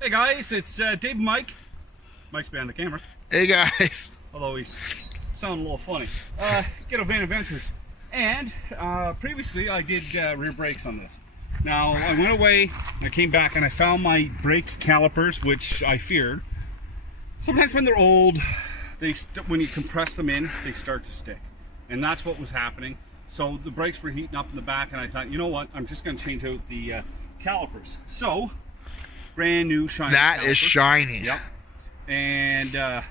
Hey guys, it's Dave and Mike. Mike's behind the camera. Hey guys. Although he's sounding a little funny. Ghetto Van Adventures. And previously I did rear brakes on this. Now I went away, I came back and I found my brake calipers, which I feared. Sometimes when they're old, when you compress them in, they start to stick. And that's what was happening. So the brakes were heating up in the back and I thought, you know what, I'm just going to change out the calipers. So, brand new shiny That calipers. is shiny. Yep. And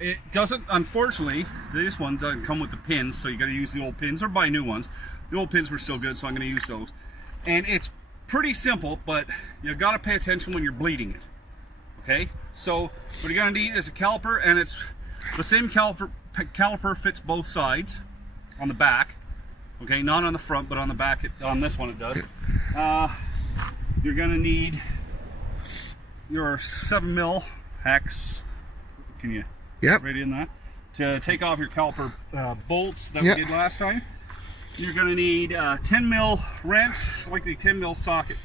it doesn't, unfortunately, this one doesn't come with the pins, so you got to use the old pins or buy new ones. The old pins were still good, so I'm going to use those. And it's pretty simple, but you got to pay attention when you're bleeding it. Okay? So what you're going to need is a caliper, and it's the same caliper fits both sides on the back. Okay, not on the front, but on the back. On this one it does. You're going to need your 7mm hex. Can you right in that? To take off your caliper bolts that we did last time. You're going to need a 10mm wrench, likely 10mm socket,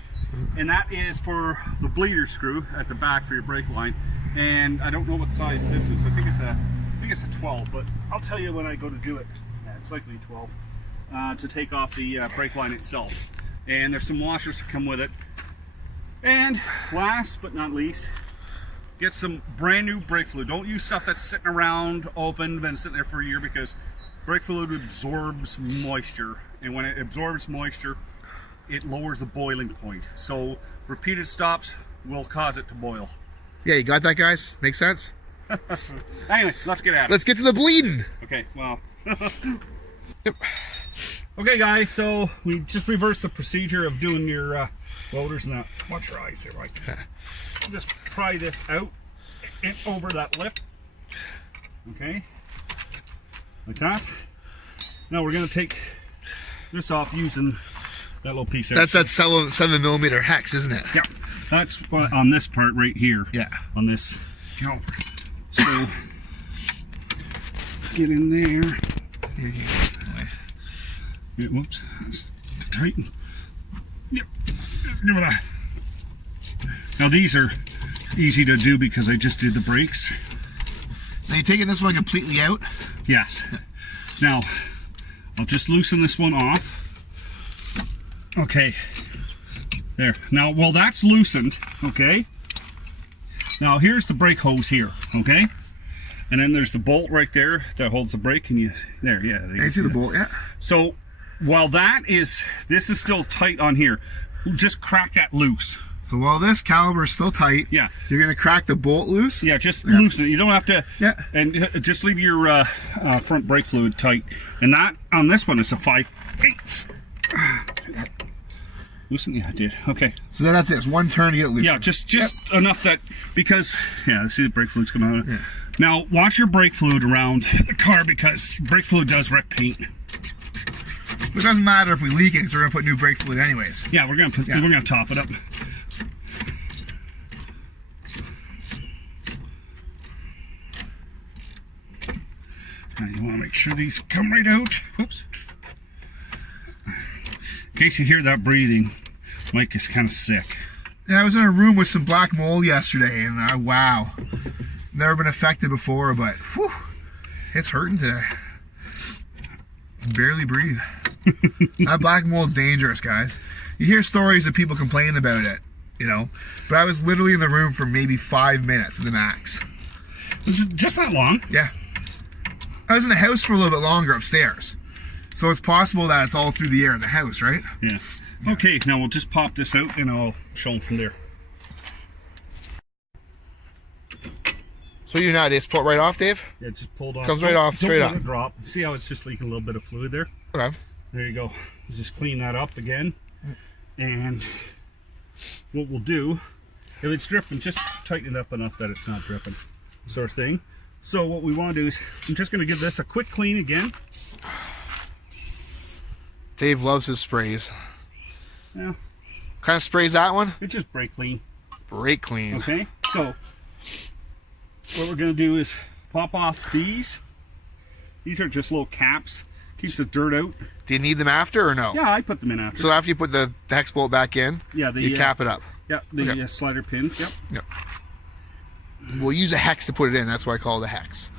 and that is for the bleeder screw at the back for your brake line. And I don't know what size this is. I think it's a 12, but I'll tell you when I go to do it. Yeah, it's likely 12 to take off the brake line itself. And there's some washers that come with it. And last but not least, get some brand new brake fluid. Don't use stuff that's sitting around open, been sitting there for a year, because brake fluid absorbs moisture, and when it absorbs moisture, it lowers the boiling point. So repeated stops will cause it to boil. Yeah, you got that, guys? Makes sense? Anyway, let's get at it. Let's get to the bleeding. Okay, well. Okay, guys, so we just reversed the procedure of doing your rotors and that. Watch your eyes there, Mike. Just pry this out and over that lip. Okay, like that. Now we're going to take this off using that little piece there. That's that 7mm hex, isn't it? Yeah, that's on this part right here. Yeah. On this caliper. So, get in there. Yeah, whoops, that's tighten. Yep, give it a. Now these are easy to do because I just did the brakes. Are you taking this one completely out? Yes. Now, I'll just loosen this one off. Okay. There. Now, while that's loosened, okay, now here's the brake hose here, okay? And then there's the bolt right there that holds the brake, and there, yeah. I see the bolt, yeah. So, while this is still tight on here, just crack that loose. So while this caliper is still tight, yeah, you're going to crack the bolt loose? Yeah, just loosen it. You don't have to, and just leave your front brake fluid tight. And that, on this one, is a 5/8. Loosen, yeah, I did. Okay. So that's it. It's one turn to get loose. Yeah, just enough that, because, yeah, see the brake fluid's coming out. Yeah. Now, wash your brake fluid around the car, because brake fluid does wreck paint. It doesn't matter if we leak it, because we're going to put new brake fluid anyways. Yeah, we're going to top it up. Now you want to make sure these come right out. Whoops. In case you hear that breathing, Mike is kind of sick. Yeah, I was in a room with some black mold yesterday, and wow. Never been affected before, but whew, it's hurting today. Barely breathe. That black mold's dangerous, guys. You hear stories of people complaining about it, you know, but I was literally in the room for maybe 5 minutes at the max. Was it just that long? Yeah. I was in the house for a little bit longer upstairs. So it's possible that it's all through the air in the house, right? Yeah. Okay, now we'll just pop this out and I'll show them from there. So you now just pull it right off, Dave? Yeah, just pulled off. Comes right off, straight up. Drop. See how it's just leaking a little bit of fluid there? Okay. There you go. Just clean that up again. And what we'll do, if it's dripping, just tighten it up enough that it's not dripping, sort of thing. So what we want to do is, I'm just going to give this a quick clean again. Dave loves his sprays. Yeah. What kind of sprays that one? It's just brake clean. Brake clean. Okay. So what we're going to do is pop off these. These are just little caps. Keeps the dirt out. Do you need them after or no? Yeah, I put them in after. So after you put the hex bolt back in, you cap it up. Yeah, the Okay. slider pins. Yep. Yep. We'll use a hex to put it in. That's why I call it a hex.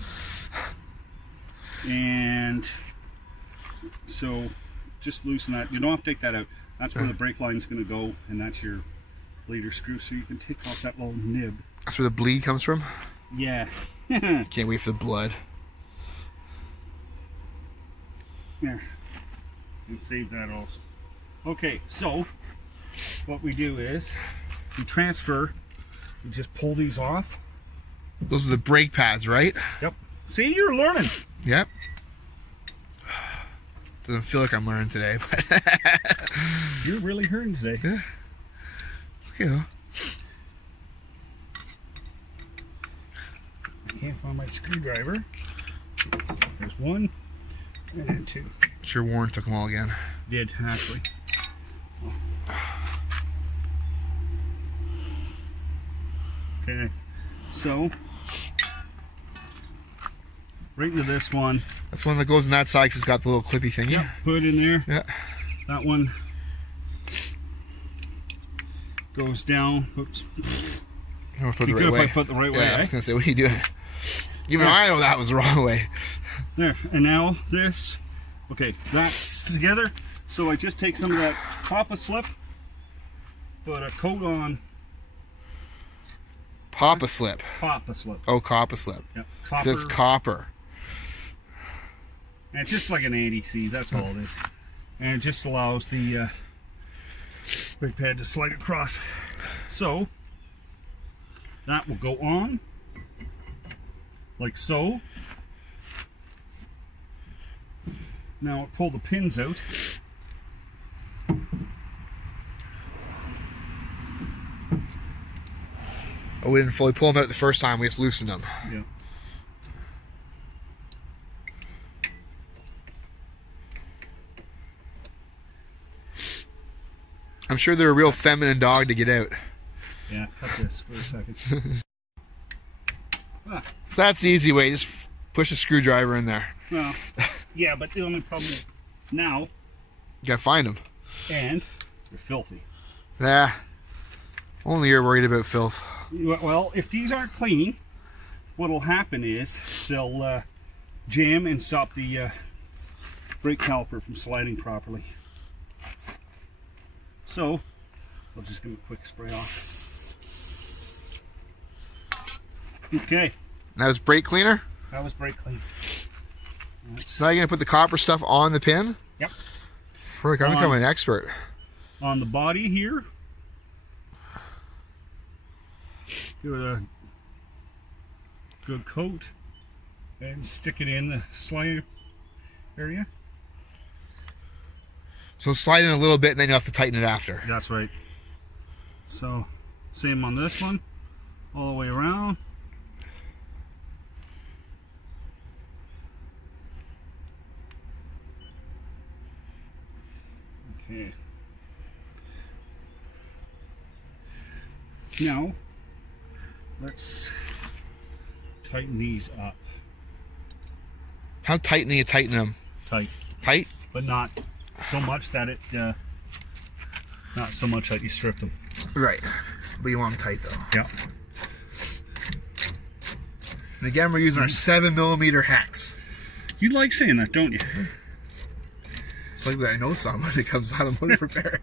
And so just loosen that. You don't have to take that out. That's where the brake line is going to go, and that's your leader screw. So you can take off that little nib. That's where the bleed comes from? Yeah. Can't wait for the blood. There. And save that also. Okay, so what we do is we transfer, we just pull these off. Those are the brake pads, right? Yep. See, you're learning. Yep. Doesn't feel like I'm learning today, but You're really hurting today. yeah. It's okay though. I can't find my screwdriver. There's one and then two. Sure Warren took them all again. Did actually. Okay, so right into this one. That's one that goes in that side because it's got the little clippy thingy. Yep, put it in there. Yeah. That one goes down. Oops. I'm gonna put Be it the good right way. if I put the right way, Yeah, I was eh? gonna say, what are you doing? Even I know that was the wrong way. There, and now this. Okay, that's together. So I just take some of that Papa Slip, put a coat on Papa slip. Papa Slip. Oh, copper slip. Yep, So copper. it's copper. And it's just like an anti-seize, that's all it is. And it just allows the brake pad to slide across. So that will go on like so. Now I'll pull the pins out. Oh, we didn't fully pull them out the first time. We just loosened them. Yeah. I'm sure they're a real feminine dog to get out. Yeah, cut this for a second. So that's the easy way. Just push a screwdriver in there. Well, yeah, but the only problem is now, You gotta find them. and they're filthy. Yeah. Only you're worried about filth. Well, if these aren't clean, what'll happen is they'll jam and stop the brake caliper from sliding properly. So, I'll just give them a quick spray off. Okay, That was brake cleaner. that was brake clean. So now you're gonna put the copper stuff on the pin. Yep. Frick, I'm becoming an expert. On the body here, give it a good coat and stick it in the slide area. So slide in a little bit, and then you have to tighten it after. That's right. So, same on this one, all the way around. Okay. Now, let's tighten these up How tight do you tighten them? tight, Tight? but not so much that it, not so much that you strip them. Right. But you want them tight though. Yeah. And again, we're using our 7mm hex. You like saying that, don't you? It's like that I know some when it comes out of motor repair.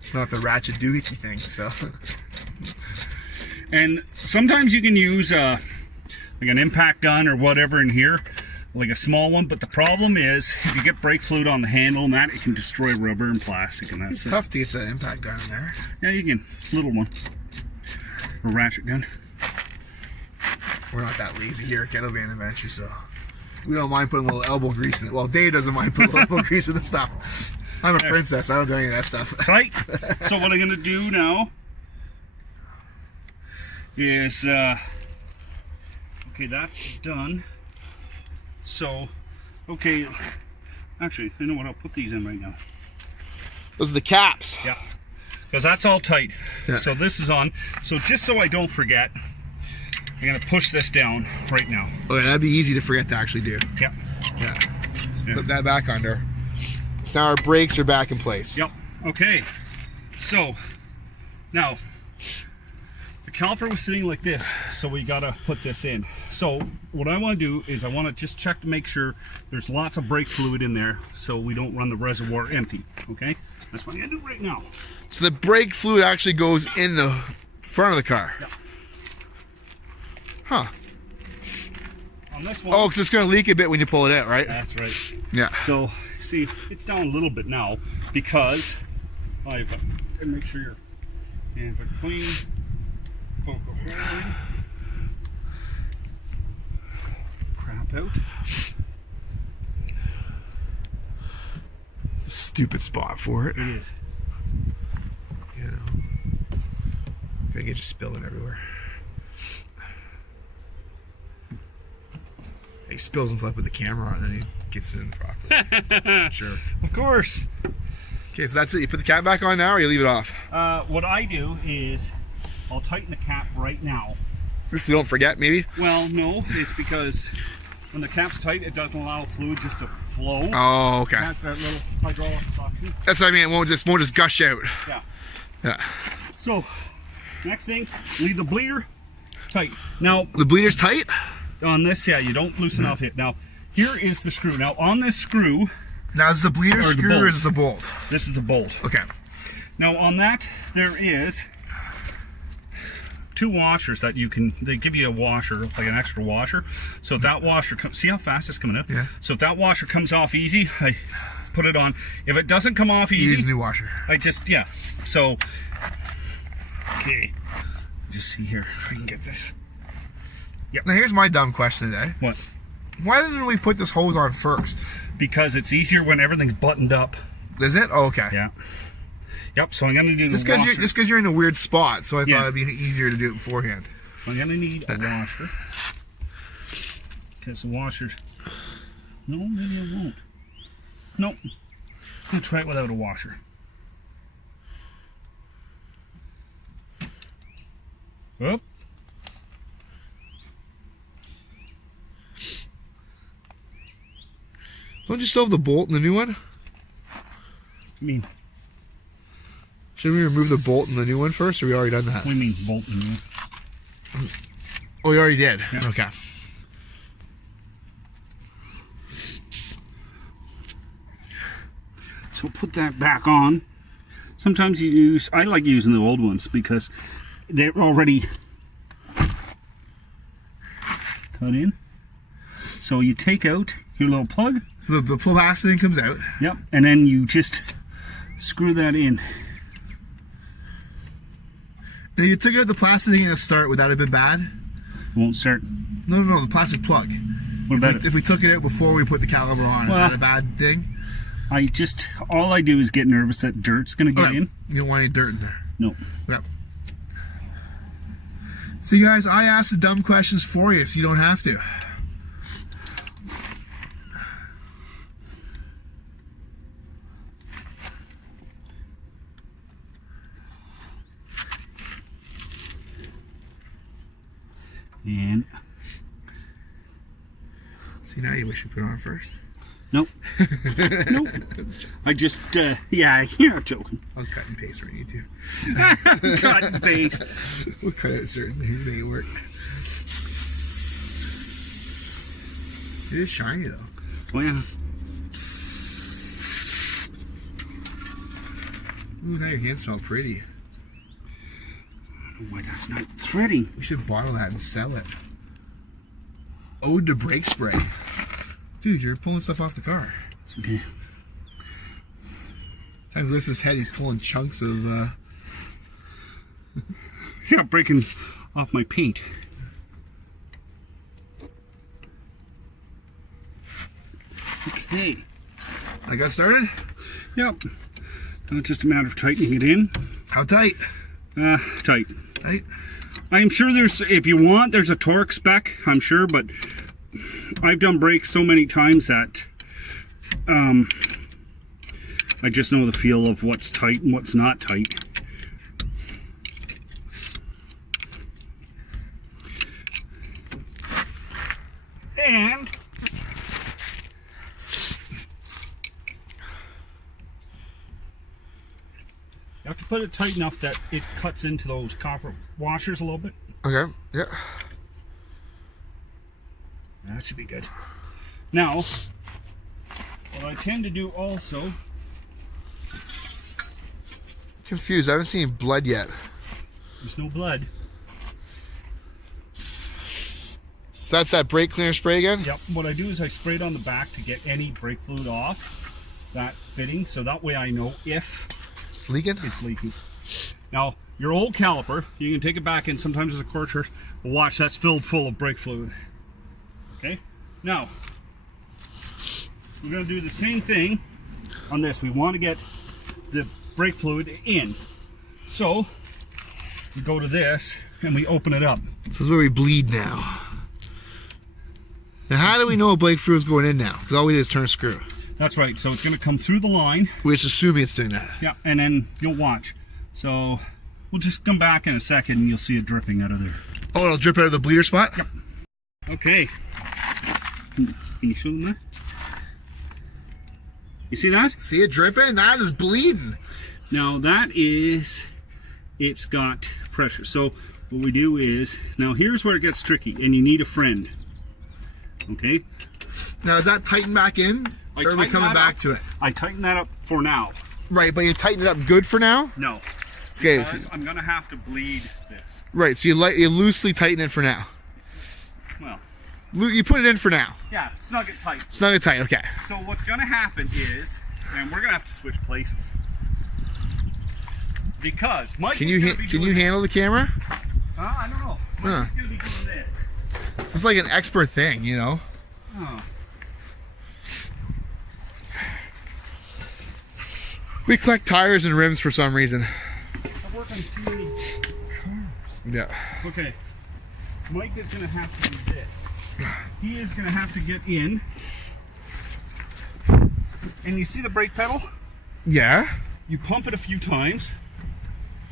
It's not the ratchet doohickey thing, so. And sometimes you can use like an impact gun or whatever in here, like a small one, but the problem is if you get brake fluid on the handle and that, it can destroy rubber and plastic, and that's It's tough to get the impact gun in there. Yeah, you can. Little one. A ratchet gun. We're not that lazy here at Ghetto Van Adventures, so we don't mind putting a little elbow grease in it. Well, Dave doesn't mind putting a little elbow grease in the stuff. I'm a princess. I don't do any of that stuff. Tight. So what I'm going to do now is, okay, that's done. So, okay, actually, you know what? I'll put these in right now. Those are the caps. Yeah, because that's all tight. Yeah. So this is on. So just so I don't forget, I'm going to push this down right now. Okay, that'd be easy to forget to actually do. Yeah. Yeah. Yeah. Put that back under. So now our brakes are back in place. Yep. Okay. So now the caliper was sitting like this, so we gotta put this in. So what I want to do is I want to just check to make sure there's lots of brake fluid in there, so we don't run the reservoir empty. Okay, that's what I'm gonna do right now. So the brake fluid actually goes in the front of the car. Yeah. Huh. On this one. Oh, because it's gonna leak a bit when you pull it out, right? That's right. Yeah. So see, it's down a little bit now because I've got to make sure your hands are clean. Poke a hole in. Crap out. It's a stupid spot for it. It is. You know. Gonna get you spilling everywhere. He spills himself with the camera on and then he gets it in properly. Sure. Of course. Okay, so that's it. You put the cap back on now or you leave it off? What I do is I'll tighten the cap right now. So you don't forget, maybe? Well, no, it's because when the cap's tight, it doesn't allow fluid just to flow. Oh, okay. That's that little hydraulic suction. That's what I mean. It won't just gush out. Yeah. Yeah. So, next thing, leave the bleeder tight. Now, The bleeder's tight? on this, yeah, you don't loosen off it. Now, here is the screw. Now, on this screw, Now, is the bleeder Or the screw or bolt. is the bolt? this is the bolt. Okay. Now, on that, there is 2 washers that you can, they give you a washer, like an extra washer. So if that washer comes, see how fast it's coming up? Yeah. So if that washer comes off easy, I put it on. If it doesn't come off You easy, use a new washer. I just, yeah. So, okay. Just see here if I can get this. Now, here's my dumb question today. What? Why didn't we put this hose on first? Because it's easier when everything's buttoned up. Is it? Oh, okay. Yeah. Yep, so I'm going to do Just the washer. because you're in a weird spot, so I Yeah. thought it'd be easier to do it beforehand. I'm going to need a washer. Because the washers... No, maybe I won't. Nope. I'm going to try it without a washer. Oop. Don't you still have the bolt in the new one? I mean, Shouldn't we remove the bolt in the new one first, or we already done that? what do you mean bolt and move? Oh, we already did? Yeah. Okay. So put that back on. Sometimes you use, I like using the old ones because they're already cut in. So you take out your little plug. So the plastic thing comes out. Yep. And then you just screw that in. Now, you took out the plastic thing at the start. Would that have been bad? It won't start. No, the plastic plug. What about it? If we took it out before we put the caliper on, is Well, that a bad thing? All I do is get nervous that dirt's gonna get Okay. in. You don't want any dirt in there. No. Yep. See, guys, I ask the dumb questions for you, so you don't have to. And See, now you wish you put it on first. nope. Nope. I just yeah, you're not joking. I'll cut and paste where I need to. Cut and paste. We'll cut out certain things, make it work. It is shiny though. Well, yeah. Ooh, now your hands smell pretty. I don't know why that's not threading. We should bottle that and sell it. Ode to brake spray. Dude, you're pulling stuff off the car. It's okay. Time he lifts his head, he's pulling chunks of Yeah, breaking off my paint. Okay. I got started? Yep. Now it's just a matter of tightening it in. How tight? Tight. Tight? I'm sure there's, if you want, there's a torque spec, I'm sure, but I've done brakes so many times that I just know the feel of what's tight and what's not tight. And you have to put it tight enough that it cuts into those copper washers a little bit. Okay, yeah. That should be good. Now, what I tend to do also... Confused, I haven't seen blood yet. There's no blood. So that's that brake cleaner spray again? Yep, what I do is I spray it on the back to get any brake fluid off that fitting, so that way I know if it's leaking. Now, your old caliper, you can take it back in sometimes as a quarter. Watch, that's filled full of brake fluid. Okay, now we're going to do the same thing on this. We want to get the brake fluid in, so we go to this and we open it up. This is where we bleed now. Now, how do we know brake fluid is going in now? Because all we did is turn a screw. That's right. So it's going to come through the line. We're just assuming it's doing that. Yeah, and then you'll watch. So we'll just come back in a second and you'll see it dripping out of there. Oh, it'll drip out of the bleeder spot? Yep. Okay. Can you show them that? You see that? See it dripping? That is bleeding. Now that is, it's got pressure. So what we do is, now here's where it gets tricky and you need a friend. Okay. Now is that tightened back in? Or are we coming back to it? I tighten that up for now. Right, but you tighten it up good for now? No. Okay. So I'm gonna have to bleed this. Right, so you loosely tighten it for now. Well. You put it in for now. Yeah, snug it tight. Snug it tight, okay. So what's gonna happen is, and we're gonna have to switch places. Because Mike can you handle the camera? I don't know. Mike's gonna be doing this. This is like an expert thing, you know. Oh. We collect tires and rims for some reason. I work on too many cars. Yeah. Okay. Mike is gonna have to do this. He is gonna have to get in. And you see the brake pedal? Yeah. You pump it a few times.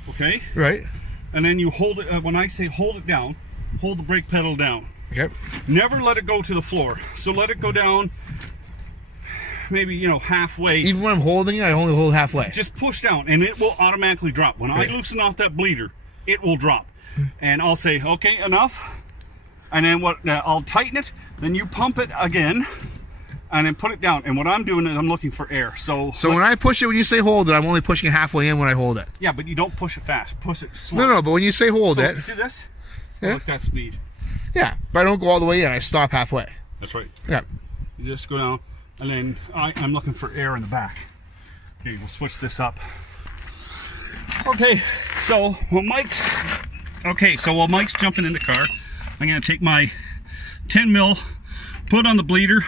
Okay? Right. And then you hold it, when I say hold it down, hold the brake pedal down. Okay. Never let it go to the floor. So let it go down maybe, you know, halfway. Even when I'm holding it, I only hold halfway. Just push down and it will automatically drop. When I loosen off that bleeder, it will drop. And I'll say, okay, enough. And then I'll tighten it, then you pump it again and then put it down. And what I'm doing is I'm looking for air. So when I push it, when you say hold it, I'm only pushing it halfway in when I hold it. Yeah, but you don't push it fast. Push it slow. No, but when you say hold it. You see this? Yeah. Look at that speed. Yeah, but I don't go all the way in. I stop halfway. That's right. Yeah. You just go down, and then I'm looking for air in the back. Okay, we'll switch this up. Okay, so while Mike's jumping in the car, I'm gonna take my 10 mil, put on the bleeder.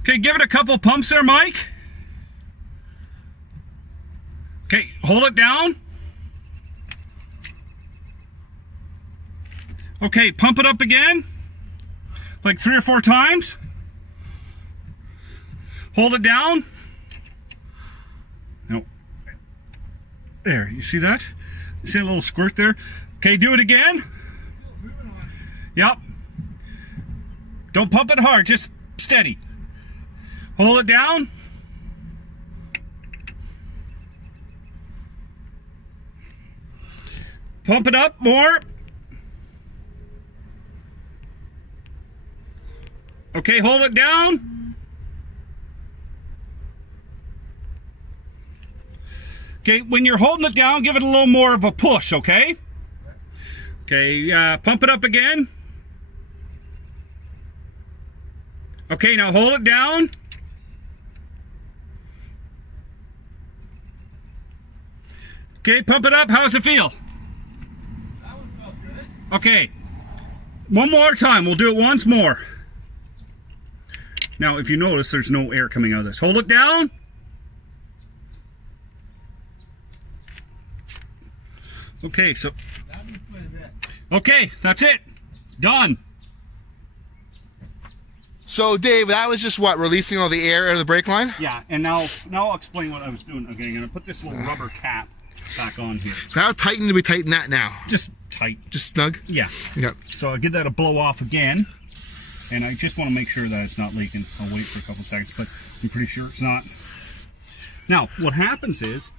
Okay, give it a couple pumps there, Mike. Okay, hold it down. Okay, pump it up again, like 3 or 4 times. Hold it down. No. There, you see that? You see a little squirt there? Okay, do it again. Yep. Don't pump it hard, just steady. Hold it down. Pump it up more. Okay, hold it down. Okay, when you're holding it down, give it a little more of a push, okay? Okay, pump it up again. Okay, now hold it down. Okay, pump it up. How does it feel? That one felt good. Okay, one more time. We'll do it once more. Now, if you notice, there's no air coming out of this. Hold it down. Okay, so... Okay, that's it. Done. So, Dave, that was just what? Releasing all the air out of the brake line? Yeah, and now I'll explain what I was doing. Okay, I'm going to put this little rubber cap back on here. So how tight do we tighten that now? Just tight. Just snug? Yeah. Yep. So I'll give that a blow off again. And I just want to make sure that it's not leaking. I'll wait for a couple seconds, but I'm pretty sure it's not. Now, what happens is,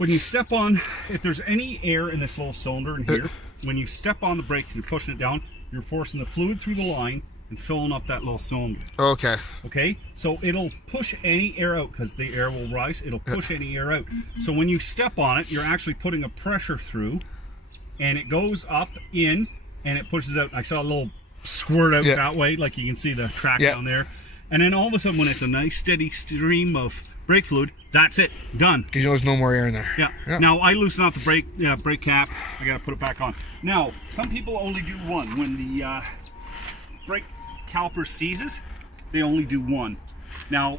when you step on, if there's any air in this little cylinder in here, when you step on the brake and you're pushing it down, you're forcing the fluid through the line and filling up that little cylinder. Okay. Okay, so it'll push any air out because the air will rise. It'll push any air out. So when you step on it, you're actually putting a pressure through, and it goes up in, and it pushes out. I saw a little squirt out that way, like you can see the track down there. And then all of a sudden, when it's a nice steady stream of brake fluid, that's it, done. Because there's no more air in there. Yeah. Now I loosen off the brake cap. I gotta put it back on. Now some people only do one. When the brake caliper seizes, they only do one. Now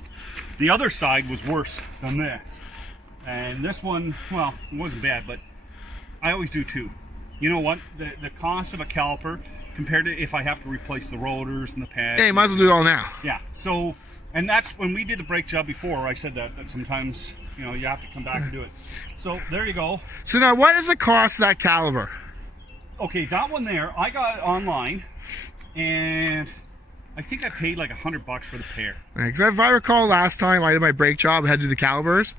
the other side was worse than this, and this one, well, it wasn't bad, but I always do two. You know what? The cost of a caliper compared to if I have to replace the rotors and the pads. Hey, you might as well do it all now. Yeah. So, and that's when we did the brake job before. I said that sometimes, you know, you have to come back and do it. So there you go. So now, what does it cost that caliper? Okay, that one there, I got it online, and I think I paid like $100 for the pair. Because if I recall, last time I did my brake job, I had to do the calipers,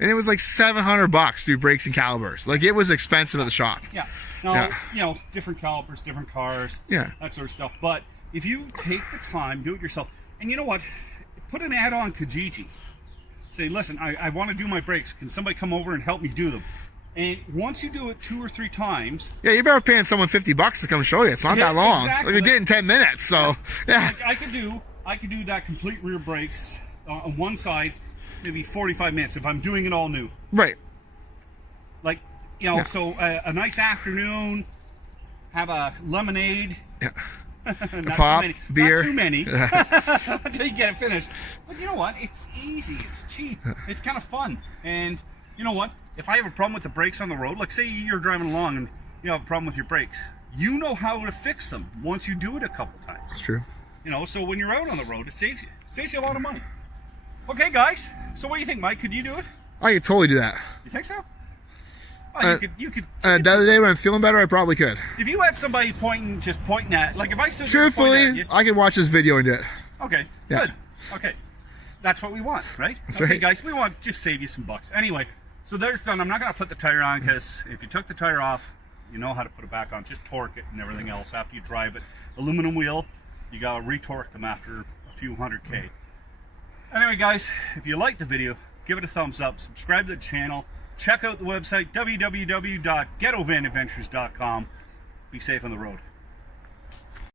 and it was like $700 to do brakes and calipers. Like, it was expensive at the shop. Yeah. Now, you know, different calipers, different cars, that sort of stuff. But if you take the time, do it yourself, and you know what? Put an ad on Kijiji. Say, listen, I want to do my brakes. Can somebody come over and help me do them? And once you do it 2 or 3 times, you're better paying someone $50 to come show you. It's not that long. Exactly. Like, we did it in 10 minutes. So like I could do that complete rear brakes on one side, maybe 45 minutes if I'm doing it all new. Right. Like, you know, so a nice afternoon, have a lemonade. Yeah. Not pop, too many, beer. not too many until you get it finished. But you know what? It's easy. It's cheap. It's kind of fun. And you know what? If I have a problem with the brakes on the road, like say you're driving along and you have a problem with your brakes, you know how to fix them once you do it a couple times. That's true. You know, so when you're out on the road, it saves you a lot of money. Okay, guys. So what do you think, Mike? Could you do it? I could totally do that. You think so? Oh, you could. The other day when I'm feeling better, I probably could. If you had somebody just pointing at, like if I stood Truthfully, I could watch this video and do it. Okay, good. Okay, that's what we want, right? That's okay, right. Guys, we want to just save you some bucks. Anyway, so there's done. I'm not going to put the tire on because if you took the tire off, you know how to put it back on. Just torque it and everything else after you drive it. Aluminum wheel, you got to retorque them after a few 100K. Anyway, guys, if you liked the video, give it a thumbs up. Subscribe to the channel. Check out the website, www.ghettovanadventures.com. Be safe on the road.